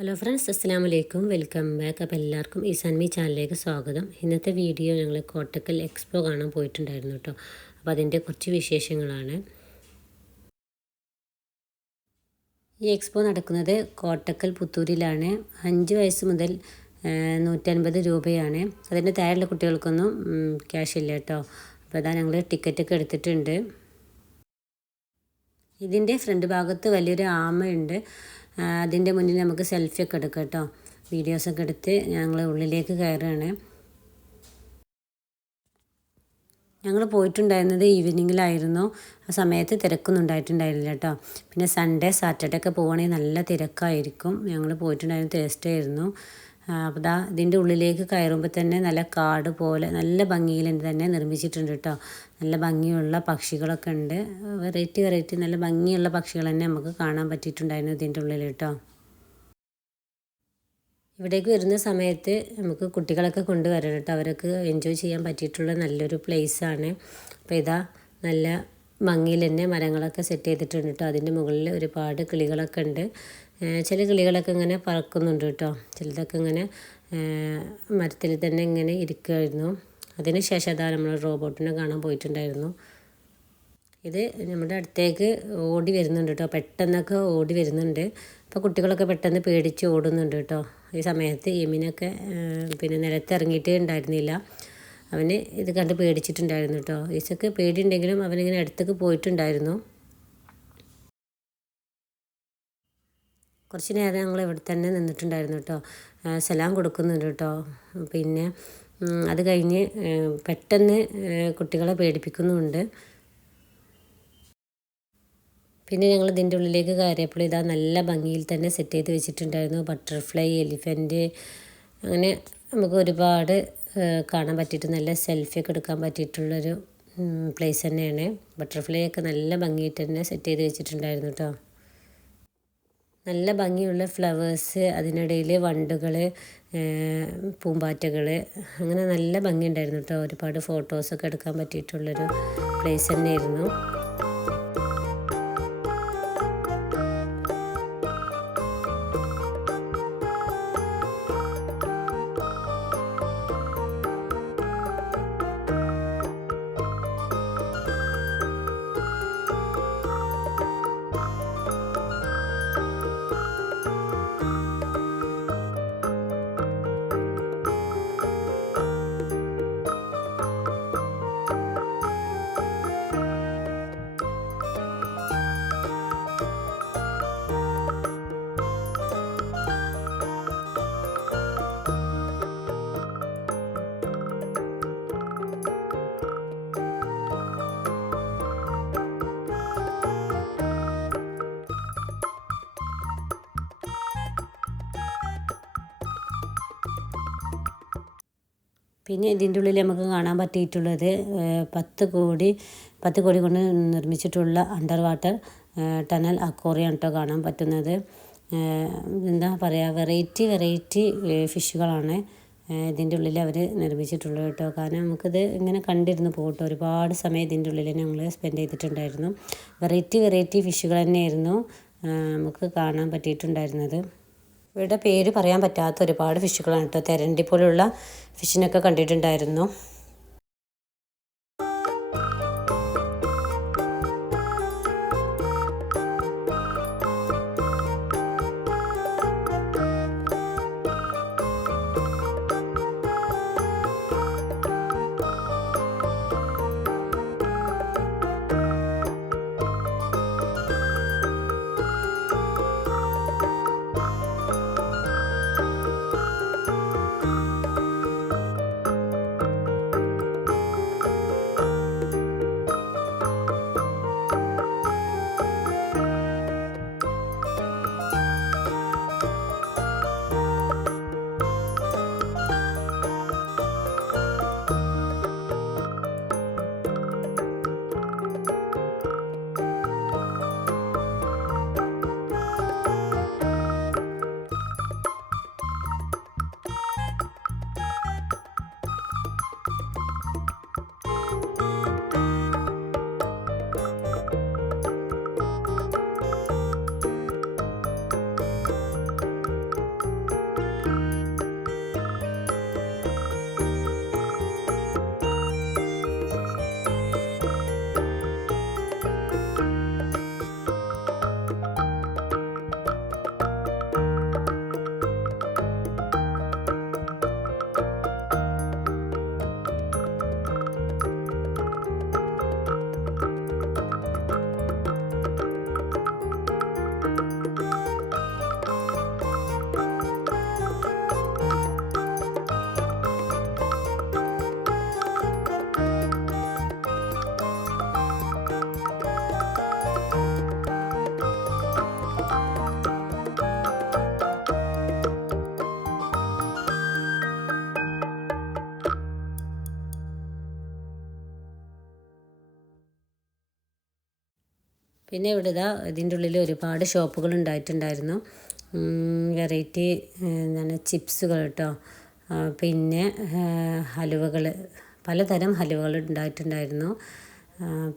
Hello friends, അസ്സലാമു അലൈക്കും. Welcome back. അപ്പോൾ എല്ലാവർക്കും ഈ സൺമി ചാനലിലേക്ക് സ്വാഗതം. ഇന്നത്തെ വീഡിയോ ഞങ്ങൾ കോട്ടക്കൽ എക്സ്പോ കാണാൻ പോയിട്ടുണ്ടായിരുന്നു കേട്ടോ. അപ്പോൾ അതിൻ്റെ കുറച്ച് വിശേഷങ്ങളാണ്. ഈ എക്സ്പോ നടക്കുന്നത് കോട്ടക്കൽ പുത്തൂരിലാണ്. 5 വയസ്സ് മുതൽ 150 രൂപയാണ്. അതിൻ്റെ താഴെയുള്ള കുട്ടികൾക്കൊന്നും ക്യാഷ് ഇല്ല കേട്ടോ. അപ്പോൾ അതാ ഞങ്ങൾ ടിക്കറ്റൊക്കെ എടുത്തിട്ടുണ്ട്. ഇതിൻ്റെ ഫ്രണ്ട് ഭാഗത്ത് വലിയൊരു ആമയുണ്ട്. അതിൻ്റെ മുന്നിൽ നമുക്ക് സെൽഫിയൊക്കെ എടുക്കാം കേട്ടോ. വീഡിയോസൊക്കെ എടുത്ത് ഞങ്ങൾ ഉള്ളിലേക്ക് കയറുകയാണ്. ഞങ്ങൾ പോയിട്ടുണ്ടായിരുന്നത് ഈവനിങ്ങിലായിരുന്നു. ആ സമയത്ത് തിരക്കൊന്നും ഉണ്ടായിട്ടുണ്ടായിരുന്നില്ല കേട്ടോ. പിന്നെ സൺഡേ സാറ്റർഡേ ഒക്കെ പോവുകയാണെങ്കിൽ നല്ല തിരക്കായിരിക്കും. ഞങ്ങൾ പോയിട്ടുണ്ടായിരുന്നത് തേഴ്സ്ഡേ ആയിരുന്നു. അപ്പോൾ ഇതിൻ്റെ ഉള്ളിലേക്ക് കയറുമ്പോൾ തന്നെ നല്ല കാട് പോലെ നല്ല ഭംഗിയിൽ തന്നെ നിർമ്മിച്ചിട്ടുണ്ട് കേട്ടോ. നല്ല ഭംഗിയുള്ള പക്ഷികളൊക്കെ ഉണ്ട്. വെറൈറ്റി നല്ല ഭംഗിയുള്ള പക്ഷികൾ തന്നെ നമുക്ക് കാണാൻ പറ്റിയിട്ടുണ്ടായിരുന്നു ഇതിൻ്റെ ഉള്ളിൽ കേട്ടോ. ഇവിടേക്ക് വരുന്ന സമയത്ത് നമുക്ക് കുട്ടികളൊക്കെ കൊണ്ടുവരണം കേട്ടോ. അവർക്ക് എൻജോയ് ചെയ്യാൻ പറ്റിയിട്ടുള്ള നല്ലൊരു പ്ലേസാണ്. അപ്പോൾ ഇതാ നല്ല ഭംഗിയിൽ തന്നെ മരങ്ങളൊക്കെ സെറ്റ് ചെയ്തിട്ടുണ്ട് കേട്ടോ. അതിൻ്റെ മുകളിൽ ഒരുപാട് കിളികളൊക്കെ ഉണ്ട്. ചില കിളികളൊക്കെ ഇങ്ങനെ പറക്കുന്നുണ്ട് കേട്ടോ. ചിലതൊക്കെ ഇങ്ങനെ മരത്തിൽ തന്നെ ഇങ്ങനെ ഇരിക്കുമായിരുന്നു. അതിന് ശേഷം അതാ നമ്മൾ റോബോട്ടിനെ കാണാൻ പോയിട്ടുണ്ടായിരുന്നു. ഇത് നമ്മുടെ അടുത്തേക്ക് ഓടി വരുന്നുണ്ട് കേട്ടോ. പെട്ടെന്നൊക്കെ ഓടി വരുന്നുണ്ട്. അപ്പോൾ കുട്ടികളൊക്കെ പെട്ടെന്ന് പേടിച്ച് ഓടുന്നുണ്ട് കേട്ടോ. ഈ സമയത്ത് യമീനൊക്കെ പിന്നെ നിലത്തിറങ്ങിയിട്ടേ ഉണ്ടായിരുന്നില്ല. അവന് ഇത് കണ്ട് പേടിച്ചിട്ടുണ്ടായിരുന്നു കേട്ടോ. ഈസക്ക് പേടിയുണ്ടെങ്കിലും അവനിങ്ങനെ അടുത്തേക്ക് പോയിട്ടുണ്ടായിരുന്നു. കുറച്ച് നേരം ഞങ്ങൾ ഇവിടെ തന്നെ നിന്നിട്ടുണ്ടായിരുന്നു കേട്ടോ. സലാം കൊടുക്കുന്നുണ്ട് കേട്ടോ. പിന്നെ അത് കഴിഞ്ഞ് പെട്ടെന്ന് കുട്ടികളെ പേടിപ്പിക്കുന്നുമുണ്ട്. പിന്നെ ഞങ്ങൾ ഇതിൻ്റെ ഉള്ളിലേക്ക് കയറിയപ്പോൾ ഇതാ നല്ല ഭംഗിയിൽ തന്നെ സെറ്റ് ചെയ്ത് വെച്ചിട്ടുണ്ടായിരുന്നു. ബട്ടർഫ്ലൈ, എലിഫൻറ്റ്, അങ്ങനെ നമുക്ക് ഒരുപാട് കാണാൻ പറ്റിയിട്ട് നല്ല സെൽഫിയൊക്കെ എടുക്കാൻ പറ്റിയിട്ടുള്ളൊരു പ്ലേസ് തന്നെയാണ്. ബട്ടർഫ്ലൈ ഒക്കെ നല്ല ഭംഗിയായിട്ട് തന്നെ സെറ്റ് ചെയ്ത് വെച്ചിട്ടുണ്ടായിരുന്നു കേട്ടോ. നല്ല ഭംഗിയുള്ള ഫ്ലവേഴ്സ്, അതിനിടയിൽ വണ്ടുകൾ, പൂമ്പാറ്റകൾ, അങ്ങനെ നല്ല ഭംഗിയുണ്ടായിരുന്നു കേട്ടോ. ഒരുപാട് ഫോട്ടോസൊക്കെ എടുക്കാൻ പറ്റിയിട്ടുള്ളൊരു പ്ലേസ് തന്നെയായിരുന്നു. പിന്നെ ഇതിൻ്റെ ഉള്ളിൽ നമുക്ക് കാണാൻ പറ്റിയിട്ടുള്ളത് 10 കോടി കൊണ്ട് നിർമ്മിച്ചിട്ടുള്ള അണ്ടർ വാട്ടർ ടണൽ അക്വേറിയം കേട്ടോ കാണാൻ പറ്റുന്നത്. എന്താ പറയുക, വെറൈറ്റി ഫിഷുകളാണ് ഇതിൻ്റെ ഉള്ളിൽ അവർ നിർമ്മിച്ചിട്ടുള്ളത് കേട്ടോ. കാരണം നമുക്കിത് ഇങ്ങനെ കണ്ടിരുന്ന് പോകട്ടോ. ഒരുപാട് സമയം ഇതിൻ്റെ ഉള്ളിൽ ഞങ്ങൾ സ്പെൻഡ് ചെയ്തിട്ടുണ്ടായിരുന്നു. വെറൈറ്റി ഫിഷുകൾ തന്നെയായിരുന്നു നമുക്ക് കാണാൻ പറ്റിയിട്ടുണ്ടായിരുന്നത്. ഇവരുടെ പേര് പറയാൻ പറ്റാത്ത ഒരുപാട് ഫിഷുകളാണ് കേട്ടോ. തെരണ്ടി പോലുള്ള ഫിഷിനൊക്കെ കണ്ടിട്ടുണ്ടായിരുന്നു. പിന്നെ ഇവിടെ ഇതിൻ്റെ ഉള്ളിൽ ഒരുപാട് ഷോപ്പുകൾ ഉണ്ടായിട്ടുണ്ടായിരുന്നു. വെറൈറ്റി എന്താണ് ചിപ്സുകൾ കേട്ടോ, പിന്നെ ഹലുവകൾ, പലതരം ഹലുവകൾ ഉണ്ടായിട്ടുണ്ടായിരുന്നു.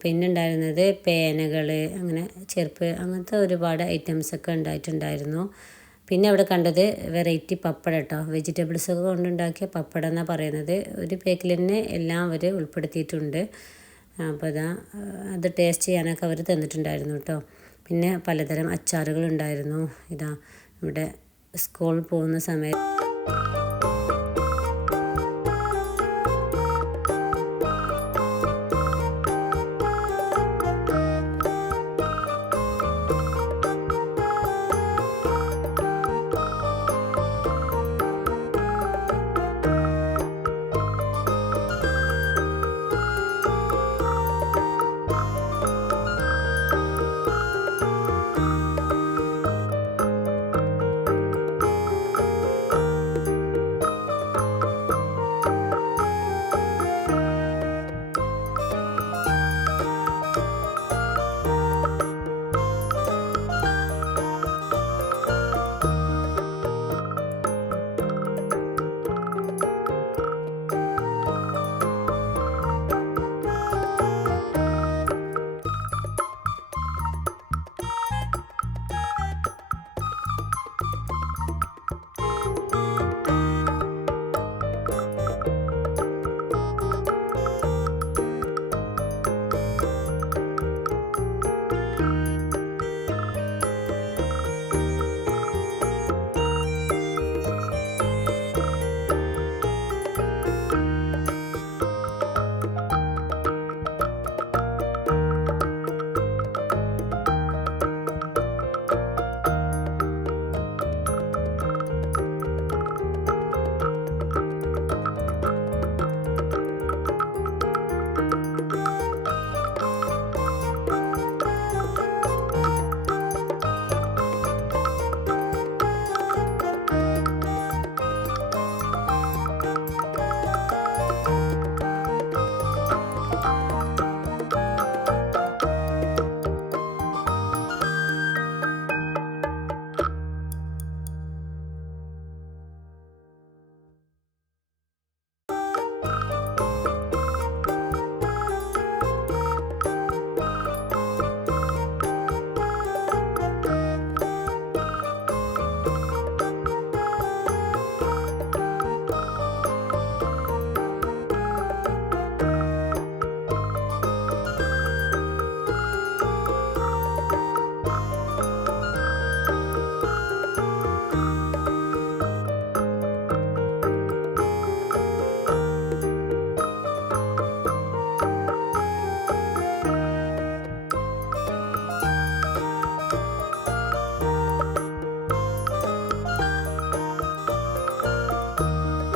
പിന്നെ ഉണ്ടായിരുന്നത് പേനകൾ, അങ്ങനെ ചെറുപ്പ്, അങ്ങനത്തെ ഒരുപാട് ഐറ്റംസൊക്കെ ഉണ്ടായിട്ടുണ്ടായിരുന്നു. പിന്നെ അവിടെ കണ്ടത് വെറൈറ്റി പപ്പടം കേട്ടോ, വെജിറ്റബിൾസൊക്കെ കൊണ്ടുണ്ടാക്കിയ പപ്പടം എന്നാണ് പറയുന്നത്. ഒരു പാക്കിൽ തന്നെ എല്ലാം അവർ ഉൾപ്പെടുത്തിയിട്ടുണ്ട്. അപ്പോൾ അത് ടേസ്റ്റ് ചെയ്യാനൊക്കെ അവർ തന്നിട്ടുണ്ടായിരുന്നു കേട്ടോ. പിന്നെ പലതരം അച്ചാറുകൾ ഉണ്ടായിരുന്നു. ഇവിടെ സ്കൂളിൽ പോകുന്ന സമയത്ത്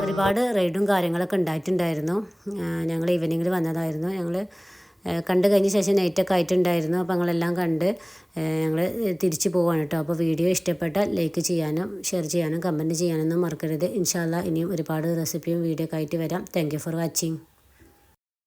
ഒരുപാട് റൈഡും കാര്യങ്ങളൊക്കെ ഉണ്ടായിട്ടുണ്ടായിരുന്നു. ഞങ്ങൾ ഈവനിങ്ങിൽ വന്നതായിരുന്നു. ഞങ്ങൾ കണ്ടു കഴിഞ്ഞ ശേഷം നൈറ്റൊക്കെ ആയിട്ടുണ്ടായിരുന്നു. അപ്പോൾ ഞങ്ങളെല്ലാം കണ്ട് ഞങ്ങൾ തിരിച്ചു പോവാണ് കേട്ടോ. അപ്പോൾ വീഡിയോ ഇഷ്ടപ്പെട്ടാൽ ലൈക്ക് ചെയ്യാനും ഷെയർ ചെയ്യാനും കമൻറ്റ് ചെയ്യാനൊന്നും മറക്കരുത്. ഇൻഷാ അല്ലാഹ് ഇനിയും ഒരുപാട് റെസിപ്പിയും വീഡിയോ ഒക്കെ ആയിട്ട് വരാം. Thank you for watching.